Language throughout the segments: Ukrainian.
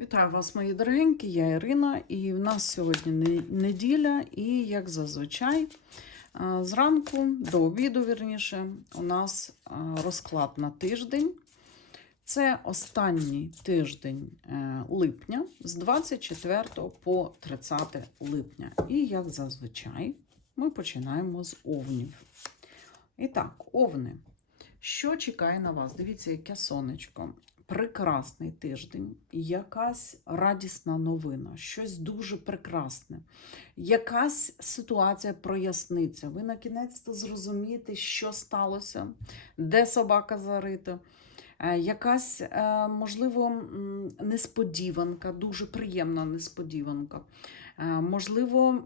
Вітаю вас, мої дорогенькі, я Ірина, і в нас сьогодні неділя, і як зазвичай, зранку до обіду, вірніше, у нас розклад на тиждень. Це останній тиждень е, липня з 24 по 30 липня. І як зазвичай, ми починаємо з овнів. І так, овни. Що чекає на вас? Дивіться, яке сонечко. Прекрасний тиждень, якась радісна новина, щось дуже прекрасне, якась ситуація проясниться. Ви на кінець зрозумієте, що сталося, де собака зарита. Е, Якась, е, можливо, несподіванка, дуже приємна несподіванка. Е, Можливо,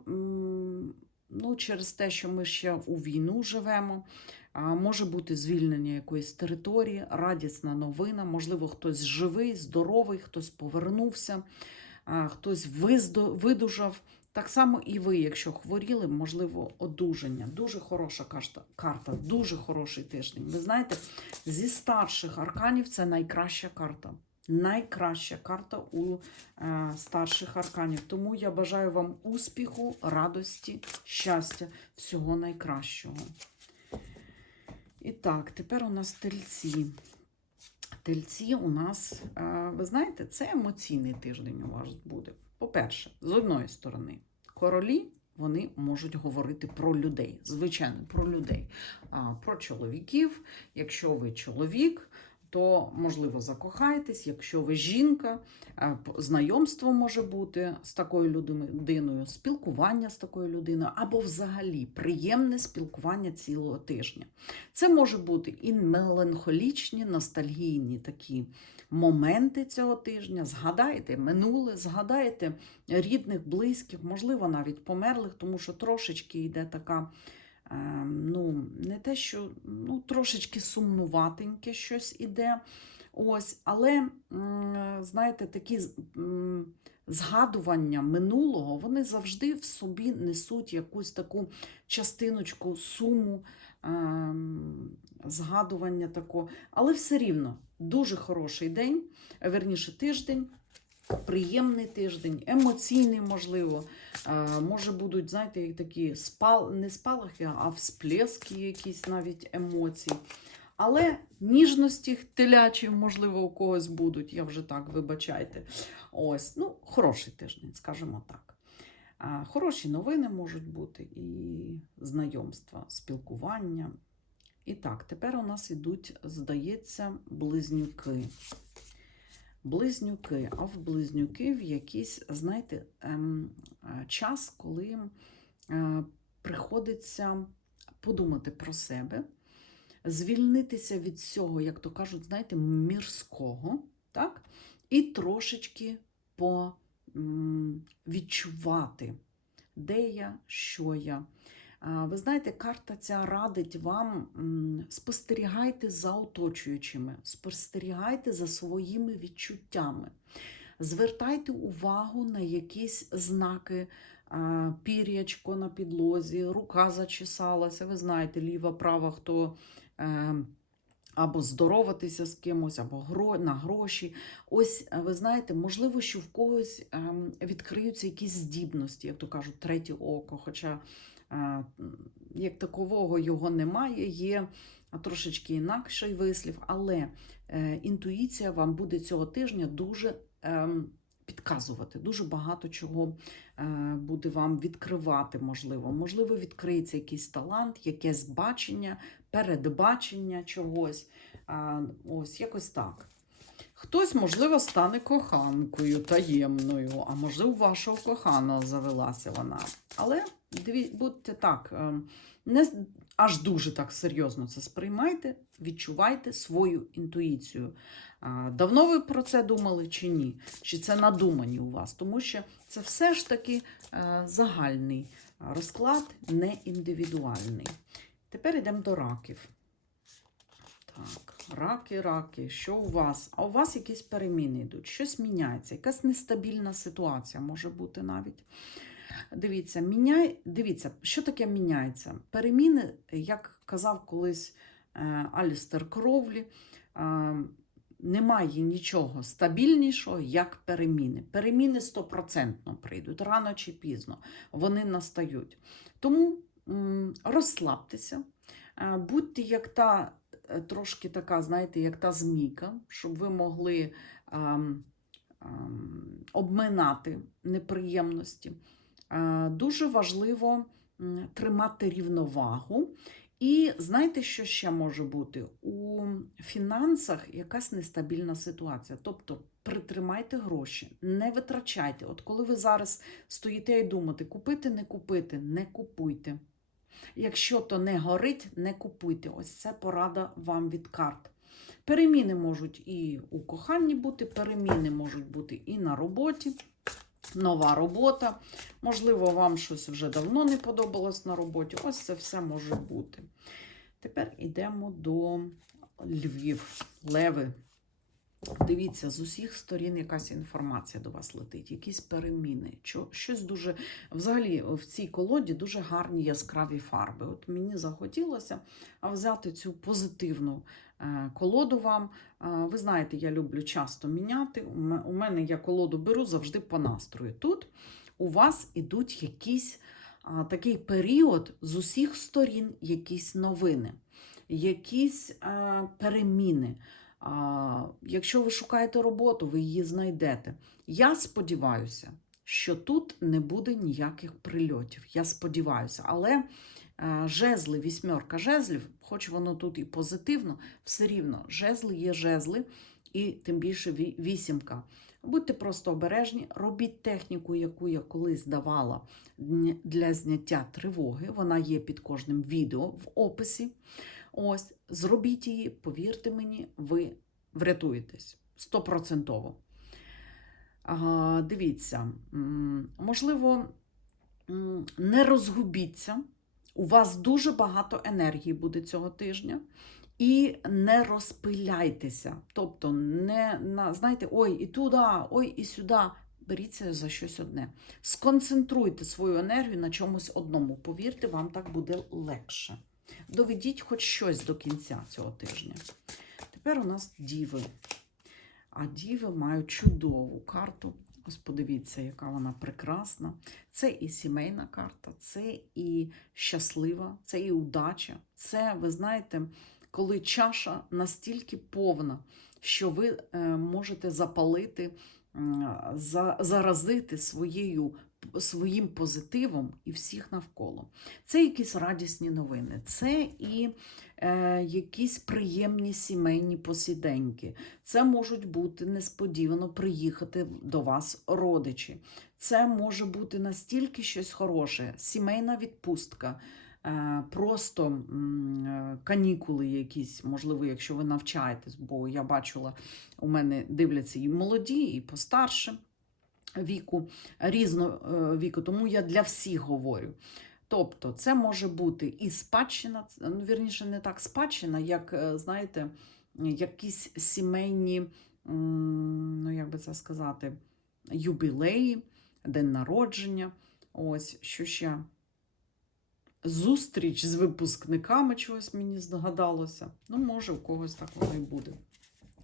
ну, через те, що ми ще у війну живемо, Може бути звільнення якоїсь території, радісна новина, можливо, хтось живий, здоровий, хтось повернувся, хтось видужав. Так само і ви, якщо хворіли, можливо, одужання. Дуже хороша карта, дуже хороший тиждень. Ви знаєте, зі старших арканів це найкраща карта. Найкраща карта у е, старших арканів. Тому я бажаю вам успіху, радості, щастя, всього найкращого. І так, тепер у нас тельці. Тельці у нас, е, ви знаєте, це емоційний тиждень у вас буде. По-перше, з одної сторони, королі вони можуть говорити про людей, звичайно, про людей, про чоловіків. Якщо ви чоловік, то можливо закохаєтесь. Якщо ви жінка, е, знайомство може бути з такою людиною, спілкування з такою людиною, або взагалі приємне спілкування цілого тижня. Це може бути і меланхолічні, ностальгійні такі моменти цього тижня. Згадайте минуле, згадайте рідних, близьких, можливо, навіть померлих, тому що трошечки йде така. Е, Ну, не те, що ну, трошечки сумнуватеньке щось іде. Ось, але, знаєте, такі згадування минулого, вони завжди в собі несуть якусь таку частиночку суму, ем, згадування такого. Але все рівно дуже хороший день, верніше тиждень. Приємний тиждень, емоційний, можливо. Може будуть, знаєте, такі спал, не спалахи, а всплески якісь навіть емоцій. Але ніжності телячі, можливо, у когось будуть, я вже так, вибачайте. Ось, ну, хороший тиждень, скажімо так. Хороші новини можуть бути і знайомства, спілкування. І так, тепер у нас ідуть, здається, близнюки. Близнюки, а в близнюків якийсь, знаєте, ем, е, час, коли е, приходиться подумати про себе, звільнитися від всього, як то кажуть, знаєте, мірського, так? і трошечки по, відчувати, де я, що я. Ви знаєте, карта ця радить вам спостерігайте за оточуючими, спостерігайте за своїми відчуттями, звертайте увагу на якісь знаки, пір'ячко на підлозі, рука зачесалася. Ви знаєте, ліва, права, хто. е, Або здороватися з кимось, або на гроші. Ось, е, ви знаєте, можливо, що в когось ем, відкриються якісь здібності, як то кажуть, третє око. Хоча як такового його немає, є трошечки інакший вислів, але е, інтуїція вам буде цього тижня дуже ем, підказувати, дуже багато чого е, буде вам відкривати, можливо. Можливо, відкриється якийсь талант, якесь бачення, передбачення чогось. Ось якось так. Хтось, можливо, стане коханкою таємною, а можливо, вашого коханого завелася вона. Але диві, будьте так, ем, не аж дуже так серйозно це сприймайте, відчувайте свою інтуїцію. Давно ви про це думали чи ні? Чи це надумані у вас? Тому що це все ж таки е, загальний розклад, не індивідуальний. Тепер йдемо до раків. Так, раки, раки, що у вас? А у вас якісь переміни йдуть, щось міняється, якась нестабільна ситуація може бути навіть. Дивіться, міняй, дивіться, що таке міняється? Переміни, як казав колись е, Алістер Кровлі, е, немає нічого стабільнішого, як переміни. Переміни стопроцентно прийдуть, рано чи пізно вони настають. Тому розслабтеся, е, будьте як та трошки така, знаєте, як та змійка, щоб ви могли обминати неприємності. Е, Дуже важливо тримати рівновагу. І знаєте, що ще може бути? У фінансах якась нестабільна ситуація. Тобто притримайте гроші, не витрачайте. От коли ви зараз стоїте і думаєте, купити, не купити, не купуйте. Якщо то не горить, не купуйте. Ось це порада вам від карт. Переміни можуть і у коханні бути, переміни можуть бути і на роботі. Нова робота. Можливо, вам щось вже давно не подобалось на роботі. Ось це все може бути. Тепер йдемо до львів, леви. Дивіться, з усіх сторін якась інформація до вас летить, якісь переміни. Щось дуже. Взагалі, в цій колоді дуже гарні яскраві фарби. От мені захотілося взяти цю позитивну е, колоду вам. Ви знаєте, я люблю часто міняти. У мене я колоду беру завжди по настрою. Тут у вас ідуть якісь такий період з усіх сторін, якісь новини, якісь переміни. Якщо ви шукаєте роботу, ви її знайдете. Я сподіваюся, що тут не буде ніяких прильотів. Я сподіваюся, але е, жезли, вісьмерка жезлів, хоч воно тут і позитивно, все рівно жезли є жезли, і тим більше вісімка. Будьте просто обережні, робіть техніку, яку я колись давала для зняття тривоги. Вона є під кожним відео в описі. Ось, зробіть її, повірте мені, ви врятуєтесь стопроцентово. Дивіться, можливо, не розгубіться. У вас дуже багато енергії буде цього тижня. І не розпиляйтеся. Тобто, не на, знаєте, ой, і туди, ой, і сюди. Беріться за щось одне. Сконцентруйте свою енергію на чомусь одному. Повірте, вам так буде легше. Доведіть хоч щось до кінця цього тижня. Тепер у нас діви. А діви мають чудову карту. Ось подивіться, яка вона прекрасна. Це і сімейна карта, це і щаслива, це і удача. Це, ви знаєте, коли чаша настільки повна, що ви е, можете запалити, заразити своєю, своїм позитивом і всіх навколо. Це якісь радісні новини, це і е, якісь приємні сімейні посіденьки. Це можуть бути несподівано приїхати до вас родичі. Це може бути настільки щось хороше, сімейна відпустка. е, Просто е, канікули якісь, можливо, якщо ви навчаєтесь, бо я бачила, у мене дивляться і молоді, і постарше віку, різного е, віку, тому я для всіх говорю. Тобто, це може бути і спадщина, ну, вірніше, не так спадщина, як, е, знаєте, якісь сімейні, ну як би це сказати, юбілеї, день народження. Ось, що ще. Зустріч з випускниками чогось мені здогадалося. Ну, може, у когось так воно і буде.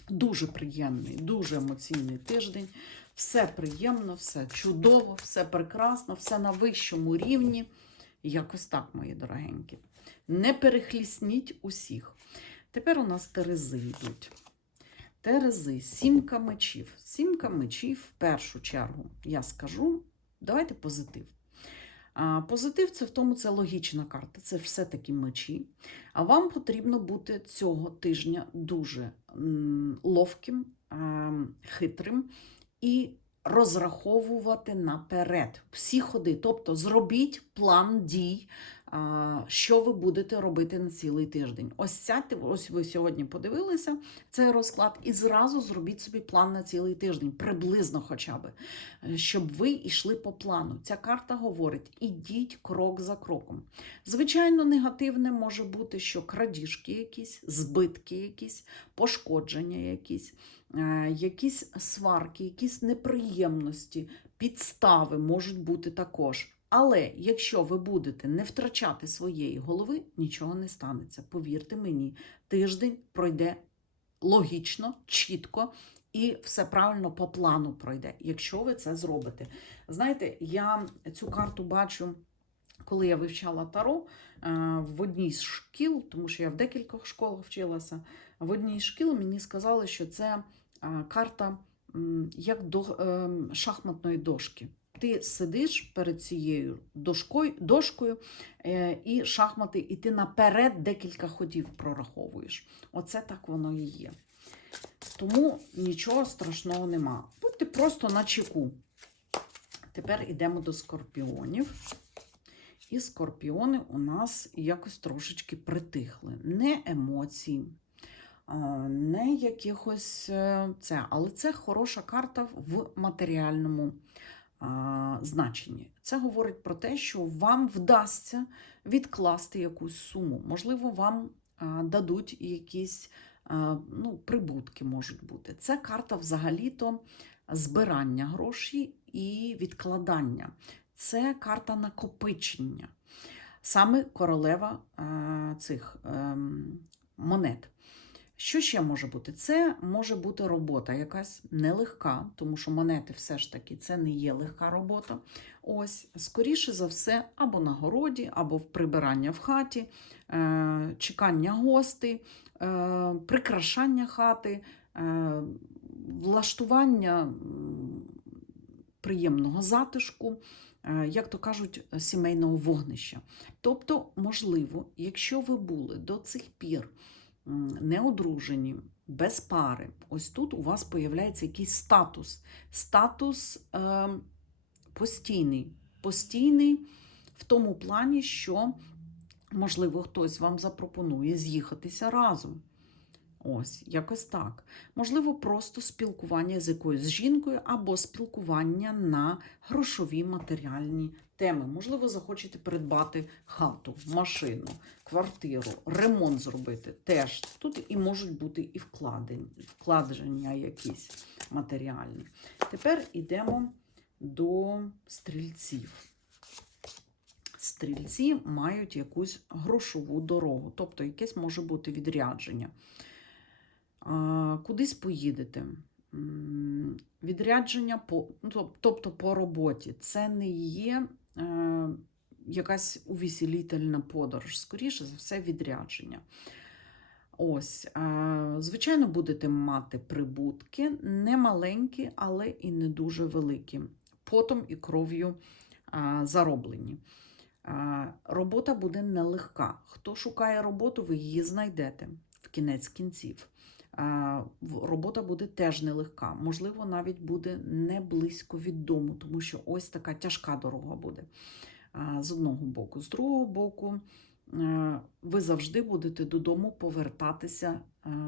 Дуже приємний, дуже емоційний тиждень. Все приємно, все чудово, все прекрасно, все на вищому рівні. Якось так, мої дорогенькі. Не перехлісніть усіх. Тепер у нас терези йдуть. Терези, сімка мечів. Сімка мечів в першу чергу. Я скажу, давайте позитив. А, позитив це в тому, це логічна карта, це все-таки мечі. А вам потрібно бути цього тижня дуже ловким, ем, хитрим і розраховувати наперед всі ходи. Тобто зробіть план дій, що ви будете робити на цілий тиждень. Ось сядьте, ось ви сьогодні подивилися цей розклад, і зразу зробіть собі план на цілий тиждень, приблизно хоча б, е, щоб ви йшли по плану. Ця карта говорить: ідіть крок за кроком. Звичайно, негативне може бути, що крадіжки якісь, збитки якісь, пошкодження якісь, якісь сварки, якісь неприємності, підстави можуть бути також. Але якщо ви будете не втрачати своєї голови, нічого не станеться. Повірте мені, тиждень пройде логічно, чітко і все правильно по плану пройде, якщо ви це зробите. Знаєте, я цю карту бачу, коли я вивчала таро е, в одній з шкіл, тому що я в декількох школах вчилася. В одній з шкіл мені сказали, що це е, карта як до е, шахматної дошки. Ти сидиш перед цією дошкою, дошкою е, і шахмати, і ти наперед декілька ходів прораховуєш. Оце так воно і є. Тому нічого страшного нема. Будьте просто на чеку. Тепер йдемо до скорпіонів. І скорпіони у нас якось трошечки притихли. Не емоції, не якихось е, це, але це хороша карта в матеріальному значенні. Це говорить про те, що вам вдасться відкласти якусь суму. Можливо, вам дадуть якісь ну, прибутки можуть бути. Це карта взагалі-то збирання грошей і відкладання. Це карта накопичення. Саме королева е, цих е, монет. Що ще може бути? Це може бути робота якась нелегка, тому що монети все ж таки це не є легка робота. Ось, скоріше за все, або на городі, або в прибирання в хаті, е, чекання гостей, е, прикрашання хати, е, влаштування приємного затишку, як то кажуть, сімейного вогнища. Тобто, можливо, якщо ви були до цих пір м, не одружені, без пари, ось тут у вас появляється якийсь статус. Статус е, постійний. Постійний в тому плані, що, можливо, хтось вам запропонує з'їхатися разом. Ось, якось так. Можливо, просто спілкування з якоюсь жінкою або спілкування на грошові матеріальні теми. Можливо, захочете придбати хату, машину, квартиру, ремонт зробити. Теж тут і можуть бути і вкладення, вкладення якісь матеріальні. Тепер йдемо до стрільців. Стрільці мають якусь грошову дорогу, тобто якесь може бути відрядження. Кудись поїдете. Відрядження по, ну, тобто по роботі. Це не є якась увеселітельна подорож, скоріше за все, відрядження. Ось, е, звичайно, будете мати прибутки, не маленькі, але і не дуже великі. Потом і кров'ю е, зароблені. Е, Робота буде нелегка. Хто шукає роботу, ви її знайдете в кінець кінців. Е, Робота буде теж нелегка. Можливо, навіть буде не близько від дому, тому що ось така тяжка дорога буде е, з одного боку. З другого боку, е, ви завжди будете додому повертатися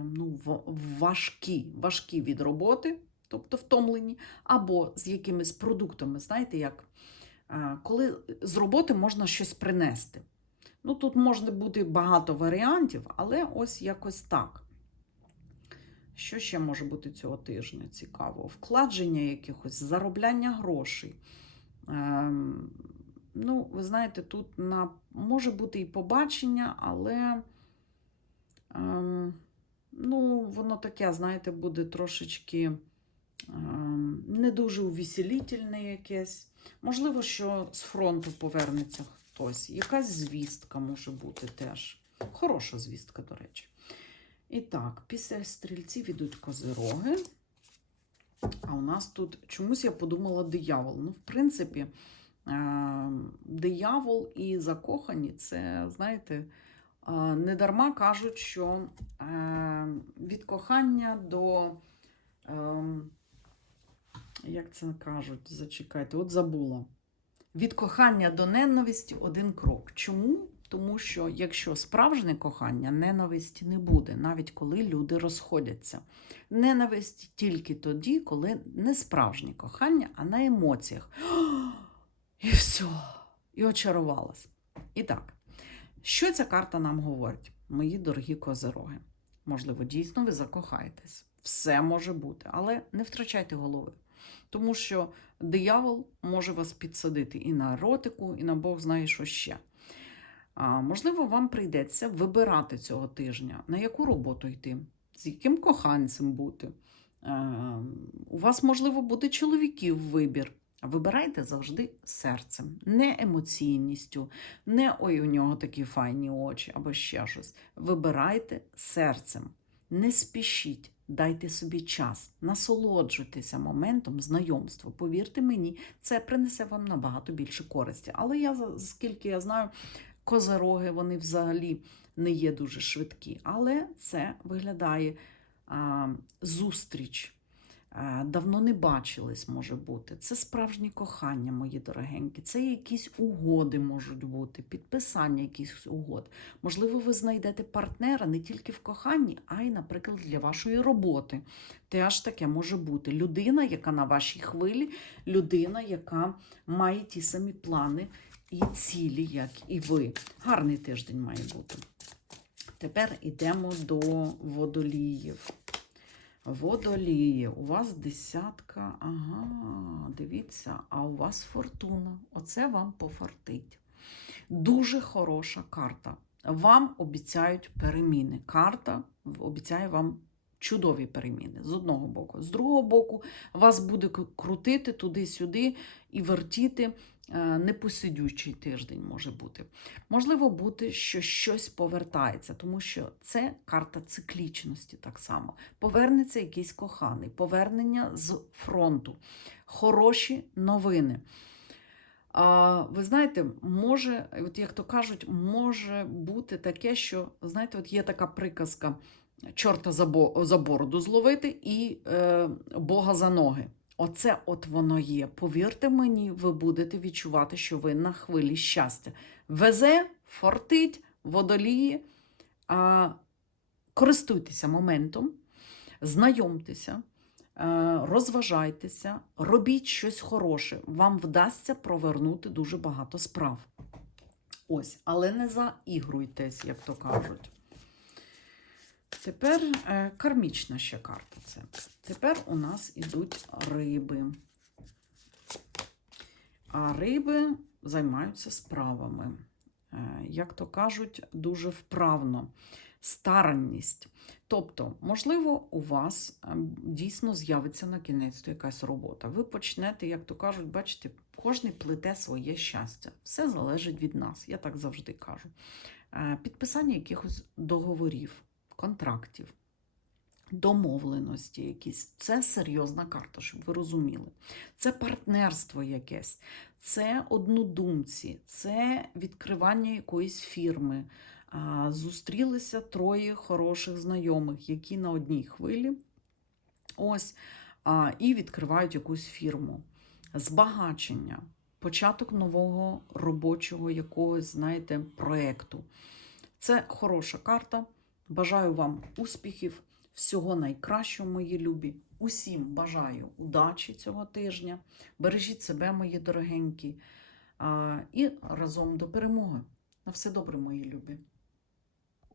ну, важкі, важкі від роботи, тобто втомлені, або з якимись продуктами. Знаєте, як коли з роботи можна щось принести. Ну, тут може бути багато варіантів, але ось якось так. Що ще може бути цього тижня цікаво? Вкладження якихось, заробляння грошей. Ем, ну, ви знаєте, тут на, може бути і побачення, але ем, ну, воно таке, знаєте, буде трошечки ем, не дуже увеселітельне якесь. Можливо, що з фронту повернеться хтось. Якась звістка може бути теж. Хороша звістка, до речі. І так, після стрільців ідуть козироги. А у нас тут чомусь я подумала диявол. Ну, в принципі, е, диявол і закохані це, знаєте, е, не дарма кажуть, що е, від кохання до. е, Як це кажуть, зачекайте, от забула. Від кохання до ненависті один крок. Чому? Тому що якщо справжнє кохання, ненависті не буде, навіть коли люди розходяться. Ненависть тільки тоді, коли не справжнє кохання, а на емоціях. І все, і очарувалась. І так, що ця карта нам говорить, мої дорогі козироги? Можливо, дійсно ви закохаєтесь. Все може бути, але не втрачайте голови. Тому що диявол може вас підсадити і на еротику, і на Бог знає, що ще. Можливо, вам прийдеться вибирати цього тижня, на яку роботу йти. з яким коханцем бути. Е, У вас, можливо, буде чоловіків вибір. Вибирайте завжди серцем, не емоційністю, не ой, у нього такі файні очі або ще щось. Вибирайте серцем. Не спішіть, дайте собі час, насолоджуйтеся моментом знайомства. Повірте мені, це принесе вам набагато більше користі. Але я, скільки я знаю, козероги вони взагалі не є дуже швидкі. Але це виглядає а, зустріч. Давно не бачились, може бути. Це справжнє кохання, мої дорогенькі. Це якісь угоди можуть бути, підписання якихось угод. Можливо, ви знайдете партнера не тільки в коханні, а й, наприклад, для вашої роботи. Теж таке може бути. Людина, яка на вашій хвилі, людина, яка має ті самі плани і цілі, як і ви. Гарний тиждень має бути. Тепер йдемо до водоліїв. Водолії, у вас десятка, ага, дивіться, а у вас фортуна. Оце вам пофартить. Дуже хороша карта. Вам обіцяють переміни. Карта обіцяє вам чудові переміни з одного боку. З другого боку, вас буде крутити туди-сюди і вертіти. Е, Непосидючий тиждень може бути. Можливо бути, що щось повертається, тому що це карта циклічності так само. Повернеться якийсь коханий, повернення з фронту, хороші новини. А, ви знаєте, може, от як то кажуть, може бути таке, що знаєте, от є така приказка: чорта за, бороду зловити і е, Бога за ноги. Оце от воно є. Повірте мені, ви будете відчувати, що ви на хвилі щастя. Везе, фортить, водолії. А, користуйтеся моментом, знайомтеся, е, розважайтеся, робіть щось хороше. Вам вдасться провернути дуже багато справ. Ось, але не заігруйтесь, як то кажуть. Тепер е, кармічна ще карта. Це. Тепер у нас ідуть риби. А риби займаються справами. Е, Як то кажуть, дуже вправно. Старанність. Тобто, можливо, у вас е, дійсно з'явиться на кінець якась робота. Ви почнете, як то кажуть, бачите, кожен плете своє щастя. Все залежить від нас, я так завжди кажу. Підписання якихось договорів, контрактів, домовленості якісь. Це серйозна карта, щоб ви розуміли. Це партнерство якесь, це однодумці, це відкривання якоїсь фірми. Зустрілися троє хороших знайомих, які на одній хвилі. Ось, і відкривають якусь фірму. Збагачення, початок нового робочого якогось, знаєте, проєкту. Це хороша карта. Бажаю вам успіхів, всього найкращого, мої любі. Усім бажаю удачі цього тижня. Бережіть себе, мої дорогенькі, і разом до перемоги. На все добре, мої любі.